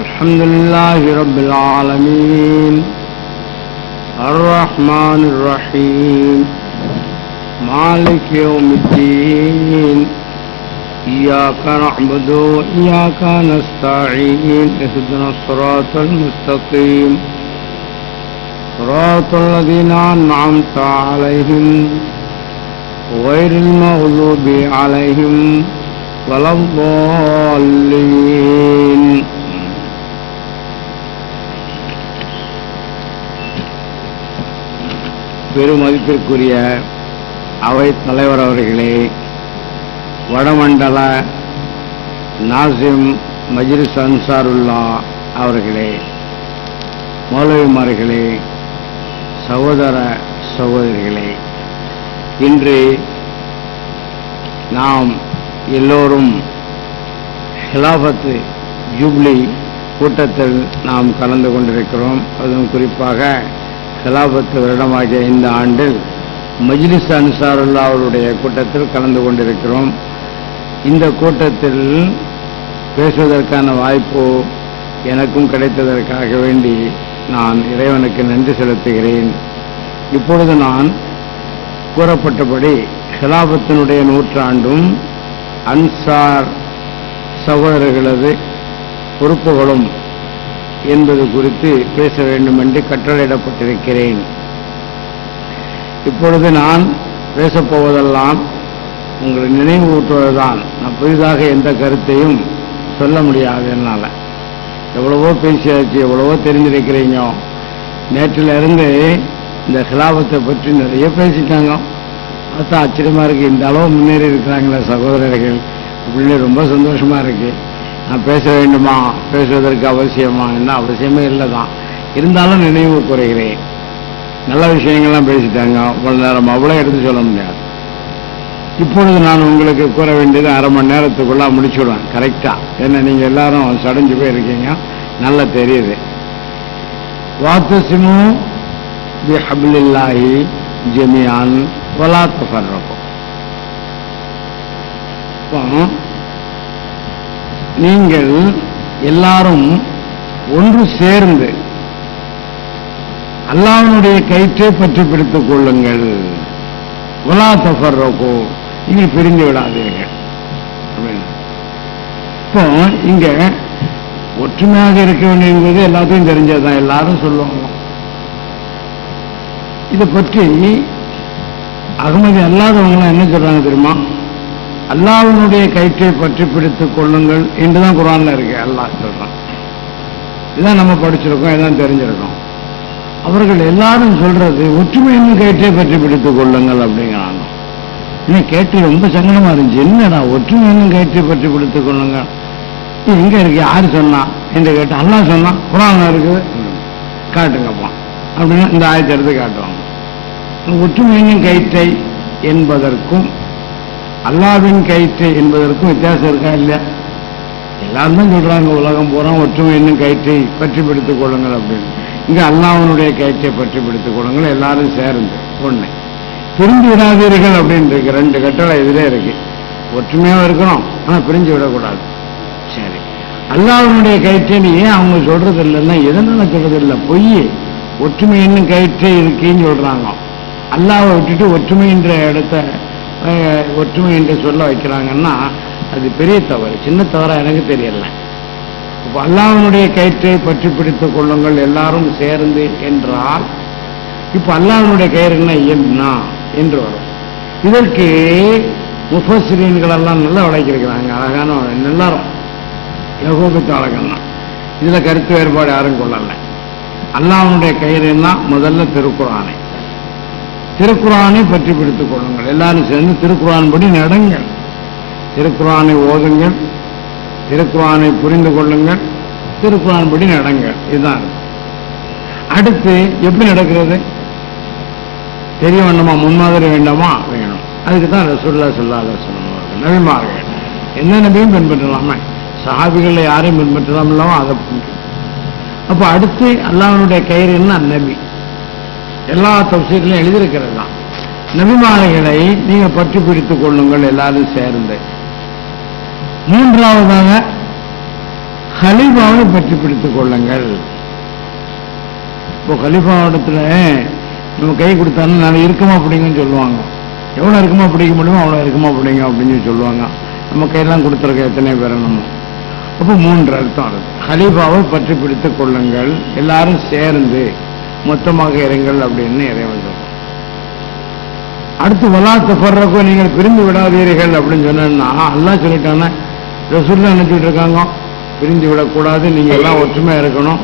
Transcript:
الحمد لله رب العالمين الرحمن الرحيم مالك يوم الدين إياك نعبد وإياك نستعين اهدنا الصراط المستقيم صراط الذين أنعمت عليهم غير المغضوب عليهم ولا الضالين. பெருமதிப்பிற்குரிய அவை தலைவர் அவர்களே, வடமண்டல நாசிம் மஜ்லிஸ் அன்சாருல்லா அவர்களே, மௌலவிமார்களே, சகோதர சகோதரிகளே, இன்று நாம் எல்லோரும் ஹிலாஃபத் ஜூப்ளி கூட்டத்தில் நாம் கலந்து கொண்டிருக்கிறோம். அதுவும் குறிப்பாக ஹிலாஃபத் வருடமாகிய இந்த ஆண்டில் மஜ்லிஸ் அன்சாருல்லா அவருடைய கூட்டத்தில் கலந்து கொண்டிருக்கிறோம். இந்த கூட்டத்தில் பேசுவதற்கான வாய்ப்பு எனக்கும் கிடைத்ததற்காக வேண்டி நான் இறைவனுக்கு நன்றி செலுத்துகிறேன். இப்பொழுது நான் கூறப்பட்டபடி ஹிலாஃபத்தினுடைய நூற்றாண்டும் அன்சார் சகோதரர்களது பொறுப்புகளும் என்பது குறித்து பேச வேண்டும் என்று கட்டளையிடப்பட்டிருக்கிறேன். இப்பொழுது நான் பேசப்போவதெல்லாம் உங்களை நினைவு ஊட்டுவதுதான். நான் புதிதாக எந்த கருத்தையும் சொல்ல முடியாது. என்னால் எவ்வளவோ பேசியாச்சு, எவ்வளவோ தெரிஞ்சிருக்கிறீங்க. நேற்றிலிருந்து இந்த ஹிலாஃபத்தை பற்றி நிறைய பேசிட்டாங்க. பார்த்தா ஆச்சரியமாக இருக்குது. இந்த அளவு முன்னேறி இருக்கிறாங்களே சகோதரர்கள் அப்படின்னு ரொம்ப சந்தோஷமாக இருக்குது. நான் பேச வேண்டுமா, பேசுவதற்கு அவசியமா என்ன? அவசியமே இல்லை தான். இருந்தாலும் நினைவு கூறுகிறேன். நல்ல விஷயங்கள்லாம் பேசிட்டாங்க. இவ்வளோ நேரம் அவ்வளோ எடுத்து சொல்ல முடியாது. இப்பொழுது நான் உங்களுக்கு கூற வேண்டியது அரை மணி நேரத்துக்குள்ளே முடிச்சுடுவேன் கரெக்டாக. ஏன்னா நீங்கள் எல்லாரும் சடைஞ்சு போயிருக்கீங்க, நல்லா தெரியுது. வாத்தசிமு பிஹப்லில்லாஹி ஜமீஅன் வலா தஃபர்ரகு. நீங்கள் எல்லாரும் ஒன்று சேர்ந்து அல்லாஹ்வுடைய கயிற்றை பற்றி பிடித்துக் கொள்ளுங்கள். வலா தஃபர்ரகு, நீங்கள் பிரிந்து விடாதீர்கள். இப்போ இங்க ஒற்றுமையாக இருக்க வேண்டும் என்பது எல்லாத்தையும் தெரிஞ்சதுதான், எல்லாரும் சொல்லுவாங்க. இதை பற்றி அகமதி அல்லாதவங்களாம் என்ன சொல்றாங்க தெரியுமா? அல்லாஹ்வுடைய கயிற்றை பற்றி பிடித்துக் கொள்ளுங்கள் என்றுதான் குர்ஆன்ல இருக்கு. அல்லாஹ் சொல்றான். இதான் நம்ம படிச்சிருக்கோம், இதான் தெரிஞ்சிருக்கோம். அவர்கள் எல்லாரும் சொல்றது ஒற்றுமையின் கயிற்றை பற்றி பிடித்துக் கொள்ளுங்கள் அப்படிங்கிறாங்க. இன்னும் கேட்டு ரொம்ப சங்கடமா இருந்துச்சு. என்னடா ஒற்றுமையின் கயிற்றை பற்றி பிடித்துக் கொள்ளுங்க எங்க இருக்கு, யாரு சொன்னா என்று கேட்டு அல்லாஹ் சொன்னா குர்ஆன்ல இருக்குது, காட்டுங்கப்பா அப்படின்னு இந்த ஆயத்தை எடுத்து காட்டுவாங்க. ஒற்றுமையின் கயிற்றை என்பதற்கும் அல்லாஹ்வின் கயிற்று என்பதற்கும் வித்தியாசம் இருக்கா இல்லையா? எல்லாரும் தான் சொல்றாங்க உலகம் பூரா ஒற்றுமை என்னும் கயிற்றை பற்றி பிடித்துக் கொள்ளுங்கள் அப்படின்னு. இங்க அல்லாஹ்வுடைய கயிற்றை பற்றி பிடித்துக் கொள்ளுங்கள், எல்லாரும் சேர்ந்து ஒண்ணு. பிரிஞ்சு விடாதீர்கள் அப்படின்னு இருக்கு. ரெண்டு கட்டளை இதுல இருக்கு. ஒற்றுமையாக இருக்கணும், ஆனா பிரிஞ்சு விடக்கூடாது. சரி, அல்லாஹ்வுடைய கயிற்றை ஏன் அவங்க சொல்றது இல்லைன்னா எதனால சொல்றது இல்லை? பொய். ஒற்றுமை என்னும் கயிற்றே இருக்குன்னு சொல்றாங்க. அல்லாஹ்வை விட்டுட்டு ஒற்றுமை என்ற இடத்த ஒற்றுமை என்று சொல்ல வைக்கிறாங்கன்னா அது பெரிய தவறு. சின்ன தவறா எனக்கு தெரியல. இப்போ அல்லாஹ்வுடைய கயிற்றை பற்றி பிடித்துக் கொள்ளுங்கள் எல்லாரும் சேர்ந்து என்றால், இப்போ அல்லாஹ்வுடைய கயிறு என்ன என்று வரும். இதற்கு முஃபஸ்ஸிரீன்கள் எல்லாம் நல்லா விளக்கியிருக்கிறாங்க. அழகான எல்லாரும் யகூபித்த அழகன்னா இதுல கருத்து வேறுபாடு யாரும் கொள்ளல. அல்லாஹ்வுடைய கயிறுன்னா முதல்ல திருக்குர்ஆனை பற்றி பிடித்துக் கொள்ளுங்கள். எல்லாரும் சேர்ந்து திருக்குர்ஆன் படி நடங்கள். திருக்குர்ஆனை ஓதுங்கள், திருக்குர்ஆனை புரிந்து கொள்ளுங்கள், திருக்குர்ஆன் படி நடங்கள். இதுதான். அடுத்து எப்படி நடக்கிறது தெரிய வேண்டாமா? முன்மாதிரி வேண்டாமா? வேணும். அதுக்கு தான் ரசூலுல்லாஹி ஸல்லல்லாஹு அலைஹி வஸல்லம் நபிமார்கள் எந்த நபியும் பின்பற்றலாமா? சஹாபிகள் யாரையும் பின்பற்றலாம் இல்லாமோ அதை. அப்போ அடுத்து அல்லாஹ்வுடைய கயிறு என்ன? நபி. எல்லா தஃசீரிலும் எழுதியிருக்கிறது தான். நபிமார்களை நீங்க பற்றி பிடித்துக் கொள்ளுங்கள் எல்லாரும் சேர்ந்து. மூன்றாவதாக ஹலீஃபாவை பற்றி பிடித்துக் கொள்ளுங்கள். இப்போ ஹலீஃபாவிடத்துல நம்ம கை கொடுத்தாலும் நான் இறுக்கமா பிடிங்கன்னு சொல்லுவாங்க. எவ்வளோ இறுக்கமா பிடிக்க முடியுமோ அவ்வளோ இறுக்கமா பிடிங்க அப்படின்னு சொல்லுவாங்க. நம்ம கையெல்லாம் கொடுத்துருக்க எத்தனை பேரை நம்ம. அப்போ 3 அர்த்தம் இருக்கு. ஹலீஃபாவை பற்றி பிடித்துக் கொள்ளுங்கள், எல்லாரும் சேர்ந்து மொத்தமாக இருங்கள் அப்படின்னு இறைவன் சொல்றோம். அடுத்து வலா தஃபர்ரகு, நீங்கள் பிரிந்து விடாதீர்கள் அப்படின்னு சொன்னா அல்லாஹ் சொல்லிட்டானே, ரசூலுல்லாஹ் நினைச்சிட்டு இருக்காங்க பிரிந்து விடக்கூடாது, நீங்க எல்லாம் ஒற்றுமையா இருக்கணும்,